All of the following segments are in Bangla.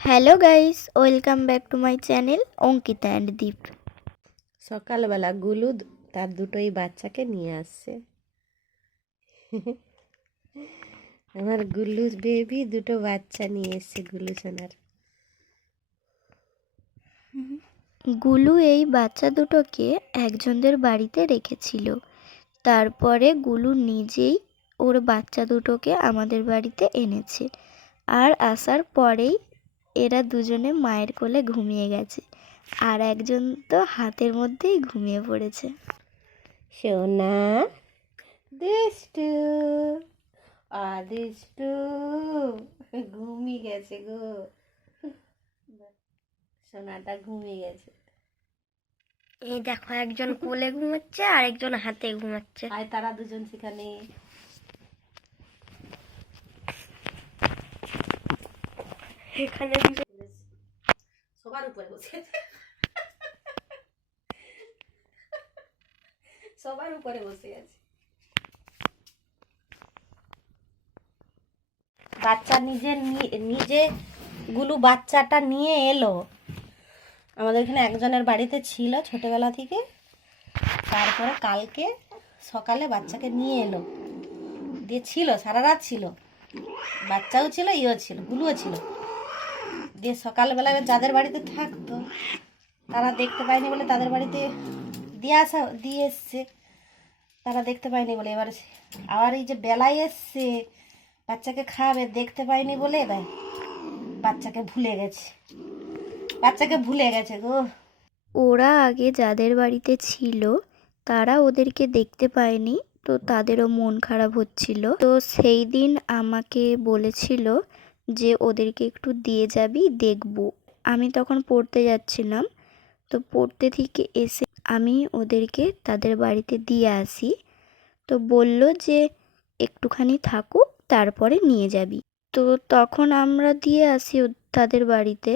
Hello guys, welcome back to my channel Ankita and Deep. সকালবেলা গুলু তার দুটোই বাচ্চাকে নিয়ে আসছে। আমার গুল্লু বেবি দুটো বাচ্চা নিয়ে এসছে গুলু সোনার। গুলু এই বাচ্চা দুটোকে একজনদের বাড়িতে রেখেছিল। তারপরে গুলু নিজেই ওর বাচ্চা দুটোকে আমাদের বাড়িতে এনেছে। আর আসার পরেই এরা দুজনে মায়ের কোলে ঘুমিয়ে গেছে, আর একজন তো হাতের মধ্যেই ঘুমিয়ে পড়েছে। সোনা দুষ্টু দুষ্টু ঘুমিয়ে গেছে গো, সোনাটা ঘুমিয়ে গেছে। এই দেখো, একজন কোলে ঘুমাচ্ছে আর একজন হাতে ঘুমাচ্ছে। আর তারা দুজন সেখানে এখানে সবার উপরে বসে সবার উপরে বসে আছে। বাচ্চা নিজে গুলু বাচ্চাটা নিয়ে এলো। আমাদের এখানে একজনের বাড়িতে ছিল ছোটবেলা থেকে, তারপরে কালকে সকালে বাচ্চাকে নিয়ে এলো, দিয়ে ছিল সারা রাত ছিল, বাচ্চাও ছিল, ইও ছিল, গুলুও ছিল। দিয়ে সকালবেলা যাদের বাড়িতে থাকতো তারা দেখতে পায়নি বলে তাদের বাড়িতে দিয়ে এসছে, তারা দেখতে পায়নি বলে এবার আবার এই যে বেলায় এসছে বাচ্চাকে খাওয়াবে, দেখতে পাইনি বলে এবার বাচ্চাকে ভুলে গেছে গো। ওরা আগে যাদের বাড়িতে ছিল তারা ওদেরকে দেখতে পায়নি, তো তাদেরও মন খারাপ হচ্ছিল। তো সেই দিন আমাকে বলেছিল যে ওদেরকে একটু দিয়ে যাবি, দেখবো। আমি তখন পড়তে যাচ্ছিলাম, তো পড়তে থেকে এসে আমি ওদেরকে তাদের বাড়িতে দিয়ে আসি। তো বলল যে একটুখানি থাকুক, তারপরে নিয়ে যাবি। তো তখন আমরা দিয়ে আসি তাদের বাড়িতে।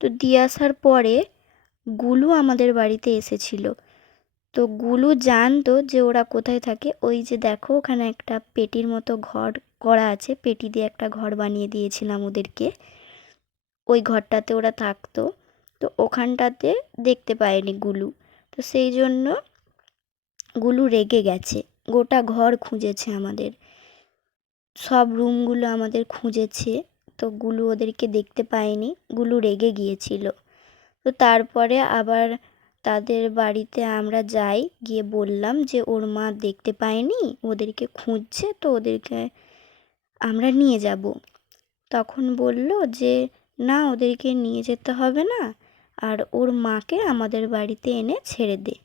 তো দিয়ে আসার পরে গুলু আমাদের বাড়িতে এসেছিল। তো গুলু জানতো যে ওরা কোথায় থাকে। ওই যে দেখো, ওখানে একটা পেটির মতো ঘর করা আছে, পেটি দিয়ে একটা ঘর বানিয়ে দিয়েছিলাম ওদেরকে, ওই ঘরটাতে ওরা থাকতো। তো ওখানটাতে দেখতে পায়নি গুলু, তো সেই জন্য গুলু রেগে গেছে। গোটা ঘর খুঁজেছে, আমাদের সব রুমগুলো আমাদের খুঁজেছে, তো গুলু ওদেরকে দেখতে পায়নি, গুলু রেগে গিয়েছিল। তো তারপরে আবার তাদের বাড়িতে আমরা যাই, গিয়ে বললাম যে ওর মা দেখতে পায়নি, ওদেরকে খুঁজছে, তো ওদেরকে আমরা নিয়ে যাব। তখন বলল যে না, ওদেরকে নিয়ে যেতে হবে না, আর ওর মাকে আমাদের বাড়িতে এনে ছেড়ে দে।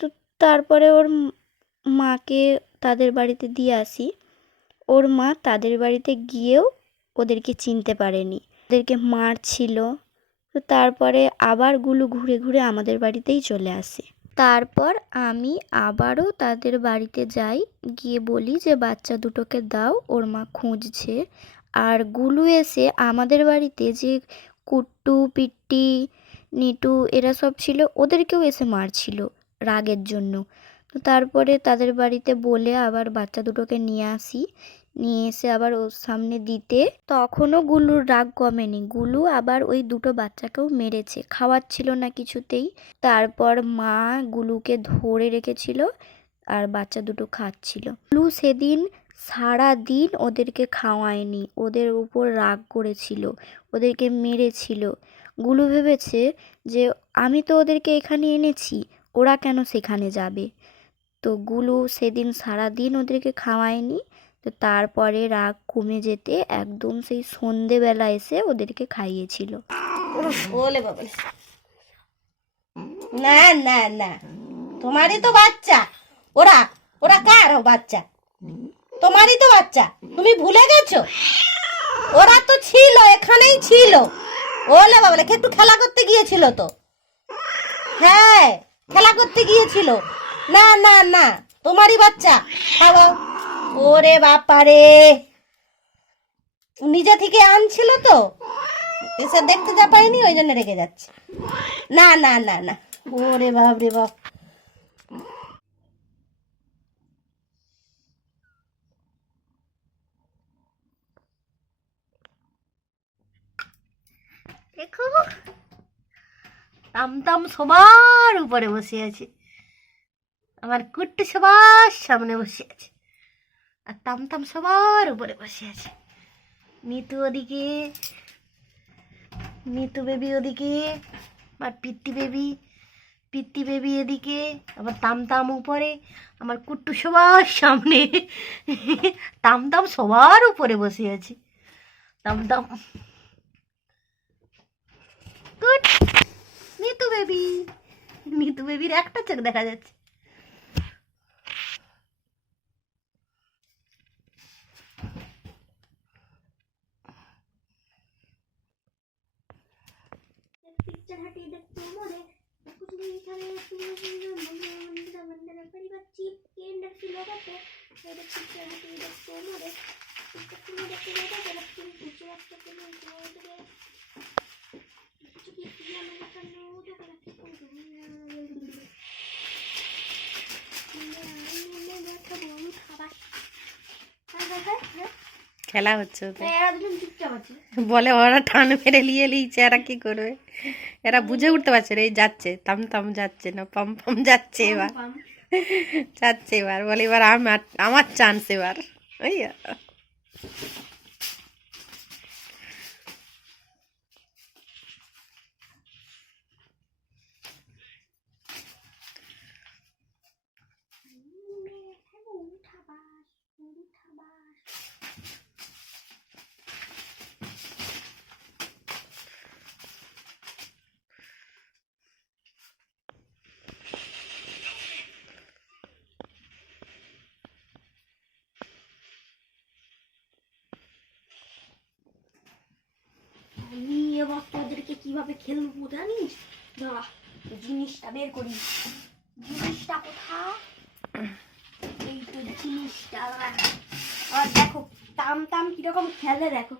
তো তারপরে ওর মাকে তাদের বাড়িতে দিয়ে আসি। ওর মা তাদের বাড়িতে গিয়েও ওদেরকে চিনতে পারেনি, ওদেরকে মারছিল। তো তারপরে আবার গুলু ঘুরে ঘুরে আমাদের বাড়িতেই চলে আসে। তারপর আমি আবারও তাদের বাড়িতে যাই, গিয়ে বলি যে বাচ্চা দুটোকে দাও, ওর মা খুঁজছে। আর গুলু এসে আমাদের বাড়িতে যে কুট্টু, পিট্টি, নিটু এরা সব ছিল, ওদেরকেও এসে মারছিল রাগের জন্য। তো তারপরে তাদের বাড়িতে বলে আবার বাচ্চা দুটোকে নিয়ে আসি, নিয়ে এসে আবার ওর সামনে দিতে তখনও গুলুর রাগ কমেনি। গুলু আবার ওই দুটো বাচ্চাকেও মেরেছে, খাওয়াচ্ছিল না কিছুতেই। তারপর মা গুলুকে ধরে রেখেছিল আর বাচ্চা দুটো খাচ্ছিল। গুলু সেদিন সারা দিন ওদেরকে খাওয়ায়নি, ওদের উপর রাগ করেছিল, ওদেরকে মেরেছিল। গুলু ভেবেছে যে আমি তো ওদেরকে এখানে এনেছি, ওরা কেন সেখানে যাবে। তো গুলু সেদিন সারা দিন ওদেরকে খাওয়ায়নি। তো তারপরে রাগ কমে যেতে একদম সেই সন্ধেবেলা এসে ওদেরকে খাইয়েছিল। ওলে বাবা, না না না, তোমারই তো বাচ্চা, ওরা ওরা কার বাচ্চা? তোমারই তো বাচ্চা, তুমি ভুলে গেছো? ওরা তো ছিল, এখানেই ছিল। ওলে বাবা, একটু খেলা করতে গিয়েছিল তো। হ্যাঁ, খেলা করতে গিয়েছিল। না না না, তোমারই বাচ্চা, খাওয়াও। ওরে বাপারে, নিজে থেকে আনছিল তো, এসে দেখতে যা পাইনি, ওই জন্য রেগে যাচ্ছে। না না না না, ওরে বাপ রে বাপ। দেখো তামতাম সবার উপরে বসে আছে, আমার কুট্টু সবার সামনে বসে আছে, আর তামতাম সবার উপরে বসে আছে। নিতু ওদিকে, নিতু বেবি ওদিকে, আমার পিত্তি বেবি এদিকে, আমার তামতাম উপরে, আমার কুট্টু সবার সামনে, তামতাম সবার উপরে বসে আছে। তামতাম গুড। নিতু বেবির একটা চোখ দেখা যাচ্ছে। पिक्चर हटी देखते मोरे कुछ नहीं खाने मंदिर मंदिर परिवार चीप के अंदर की लोग आते ये पिक्चर हटी देखते मोरे पिक्चर में देखते लोग आते लेकिन कुछ वक्त के लिए कुछ की किया मैंने करना वो तो करके को খেলা হচ্ছে ওদের। এরা দুজন চুপচাপ আছে। বলে ওরা টান মেরে নিয়ে নিয়েছে, এরা কি করবে? এরা বুঝে উঠতে পারছে না, এই যাচ্ছে তাম যাচ্ছে না, পাম পাম যাচ্ছে এবার, যাচ্ছে এবার, বলে এবার আমার চান্স এবার। ওই আমি এবার তোদেরকে কিভাবে খেলবো জানিস? দাঁড়া জিনিসটা বের করি। জিনিসটা কোথায়? এই তো জিনিসটা। আর দেখো তাম কিরকম খেলে দেখো।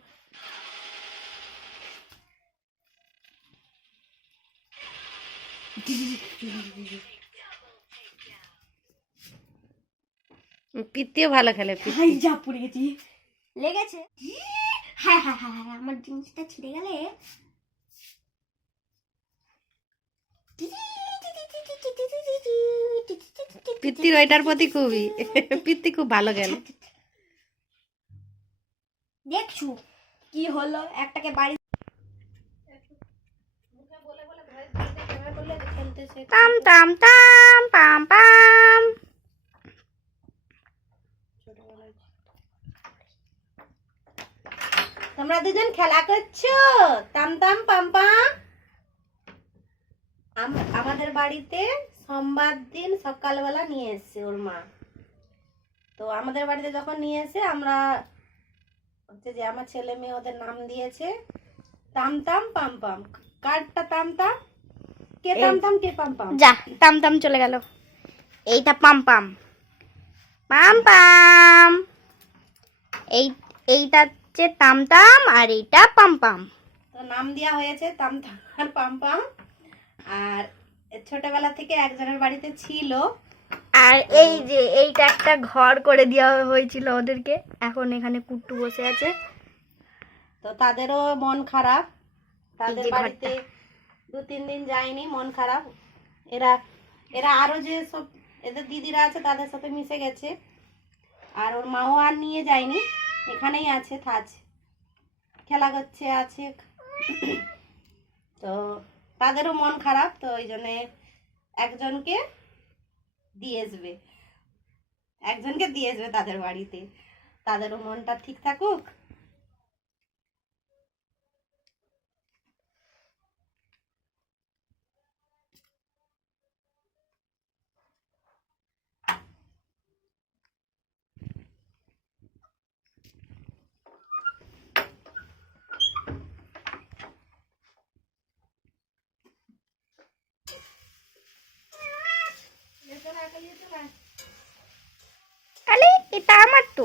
পিত্তিও ভালো খেলে। হাই যা পড়ে গেছি, লেগেছে। হ্যাঁ হ্যাঁ হ্যাঁ হ্যাঁ, আমার জিনিসটা ছিঁড়ে গেলে পিত্তির ওইটার প্রতি খুবই, পিত্তি খুব ভালো গেল। দেখছু কি হলো, একটাকে বাড়ি তাম তাম তাম পাম পাম। তোমরা দুজন খেলা করছো তামতাম পাম্পাম। আমাদের বাড়িতে সোমবার দিন সকালবেলা নিয়ে এসছে ওর মা। তো আমাদের বাড়িতে যখন নিয়ে এসে আমরা হচ্ছে যে আমার ছেলে মেয়ে ওদের নাম দিয়েছে তামতাম পাম্পাম। কারটা তামতাম, কে তামতাম কে পাম্পাম। যা তাম চলে গেল, এইটা পাম পাম পাম পাম। এইটা হচ্ছে তাম আর এইটা পাম পাম। তো নাম দেওয়া হয়েছে তামতাম আর পাম্পাম। আর ছোটবেলা থেকে একজনের বাড়িতে ছিল। আর এই যে এইটা একটা ঘর করে দেওয়া হয়েছিল ওদেরকে, এখন এখানে কুট্টু বসে আছে। তো তাদেরও মন খারাপ, তাদের এই যে বাড়িতে 2-3 দিন যায়নি, মন খারাপ। এরা এরা আরো যে সব এদের দিদিরা আছে তাদের সাথে মিশে গেছে। আর ওর মাও আর নিয়ে যায়নি, এখানেই আছে, খেলা করছে আছে। তো তাদেরও মন খারাপ, তো ওই জন্যে একজনকে দিয়ে আসবে তাদের বাড়িতে, তাদেরও মনটা ঠিক থাকুক। আরে এটা আমার তো।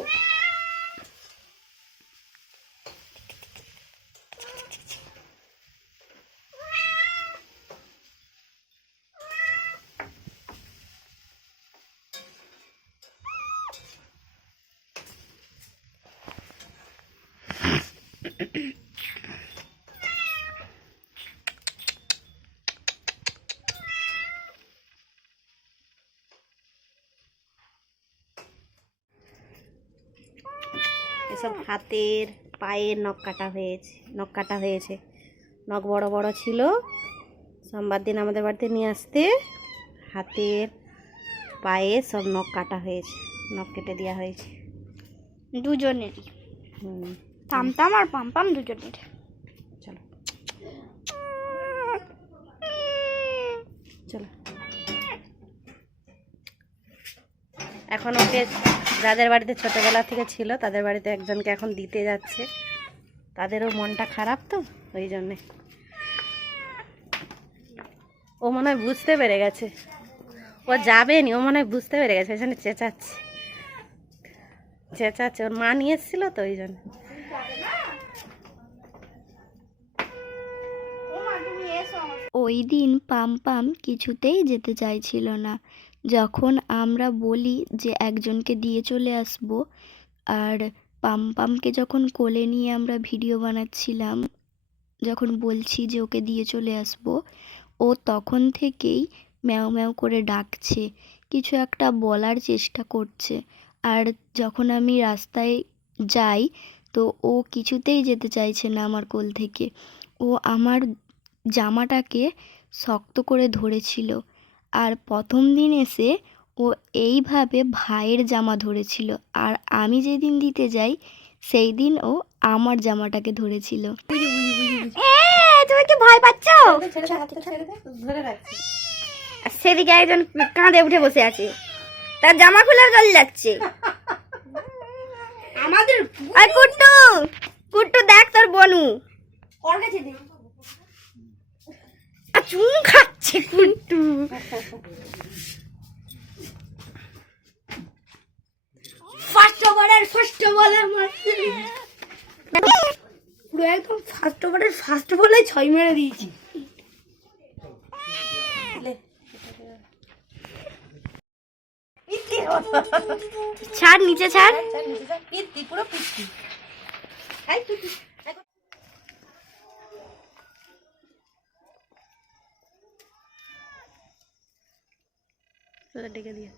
সব হাতের পায়ের নখ কাটা হয়েছে। নখ বড় বড় ছিল, সোমবার দিন আমাদের বাড়িতে নিয়ে আসতে হাতের পায়ে সব নখ কাটা হয়েছে, নখ কেটে দেওয়া হয়েছে দুজনেরই, হুম। তামতাম আর পামপাম দুজনের। চলো চলো, এখন ওকে যাদের বাড়িতে ছোটবেলা থেকে ছিল তাদের বাড়িতে একজনকে এখন দিতে যাচ্ছে, তাদেরও মনটা খারাপ তো ওই জন্যে। ও মনে হয় বুঝতে পেরে গেছে ও যাবে নি, ও মনে হয় বুঝতে পেরে গেছে, ওই জন্য চেঁচাচ্ছে, ওর মা নিয়ে এসেছিল তো ওই জন্য। ওই দিন পামপাম কিছুতেই যেতে চাইছিল না। যখন আমরা বলি যে একজনকে দিয়ে চলে আসব, আর পামপামকে যখন কোলে নিয়ে আমরা ভিডিও বানাচ্ছিলাম, যখন বলছি যে ওকে দিয়ে চলে আসব, ও তখন থেকেই ম্যাও ম্যাও করে ডাকছে, কিছু একটা বলার চেষ্টা করছে। আর যখন আমি রাস্তায় যাই তো ও কিছুতেই যেতে চাইছে না আমার কোল থেকে। ও আমার জামাটাকে শক্ত করে ধরেছিল, আর প্রথম দিন এসে ও এইভাবে ভাইয়ের জামা ধরেছিল, আর আমি যেদিন দিতে যাই সেই দিন ও আমার জামাটাকে ধরেছিল। তুমি কি ভয় পাচ্ছ? ধরে রাখছি। সেদিকে একজন কাঁধে উঠে বসে আছে, তার জামা খুলে জল যাচ্ছে। আমাদের আর কুট্টু, কুট্টু দেখ তোর বনু চুম খাচ্ছে কুট্টু। ফার্স্ট ওভারের পুরো একদম ফার্স্ট বলে 6 মেরে দিয়েছি। ছাড় নিচে ছাড়। পুরো পিচ্ছি। ডেকে দিয়ে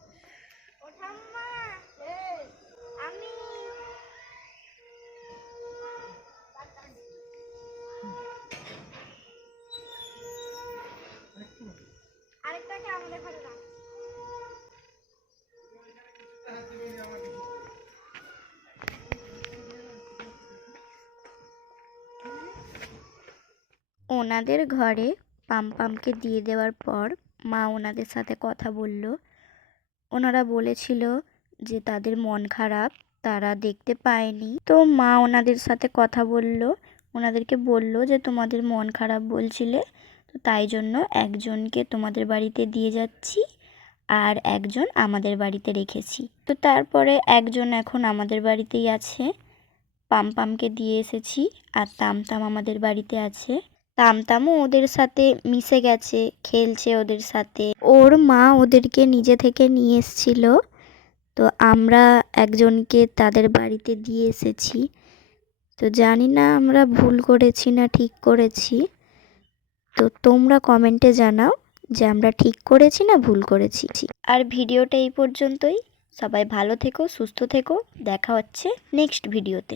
আরেকটাকে আমাদের ঘরে রাখ। ওনাদের ঘরে পামপামকে দিয়ে দেওয়ার পর মা ওনাদের সাথে কথা বলল। ওনারা বলেছিল যে তাদের মন খারাপ, তারা দেখতে পায়নি। তো মা ওনাদের সাথে কথা বলল, ওনাদেরকে বলল যে তোমাদের মন খারাপ বলছিলে, তো তাই জন্য একজনকে তোমাদের বাড়িতে দিয়ে যাচ্ছি আর একজন আমাদের বাড়িতে রেখেছি। তো তারপরে একজন এখন আমাদের বাড়িতেই আছে, পামপামকে দিয়ে এসেছি, আর তামতাম আমাদের বাড়িতে আছে। তামতামও ওদের সাথে মিশে গেছে, খেলছে ওদের সাথে। ওর মা ওদেরকে নিজে থেকে নিয়ে এসেছিল, তো আমরা একজনকে তাদের বাড়িতে দিয়ে এসেছি। তো জানি না আমরা ভুল করেছি না ঠিক করেছি, তো তোমরা কমেন্টে জানাও যে আমরা ঠিক করেছি না ভুল করেছি। আর ভিডিওটা এই পর্যন্তই। সবাই ভালো থেকো, সুস্থ থেকো, দেখা হচ্ছে নেক্সট ভিডিওতে।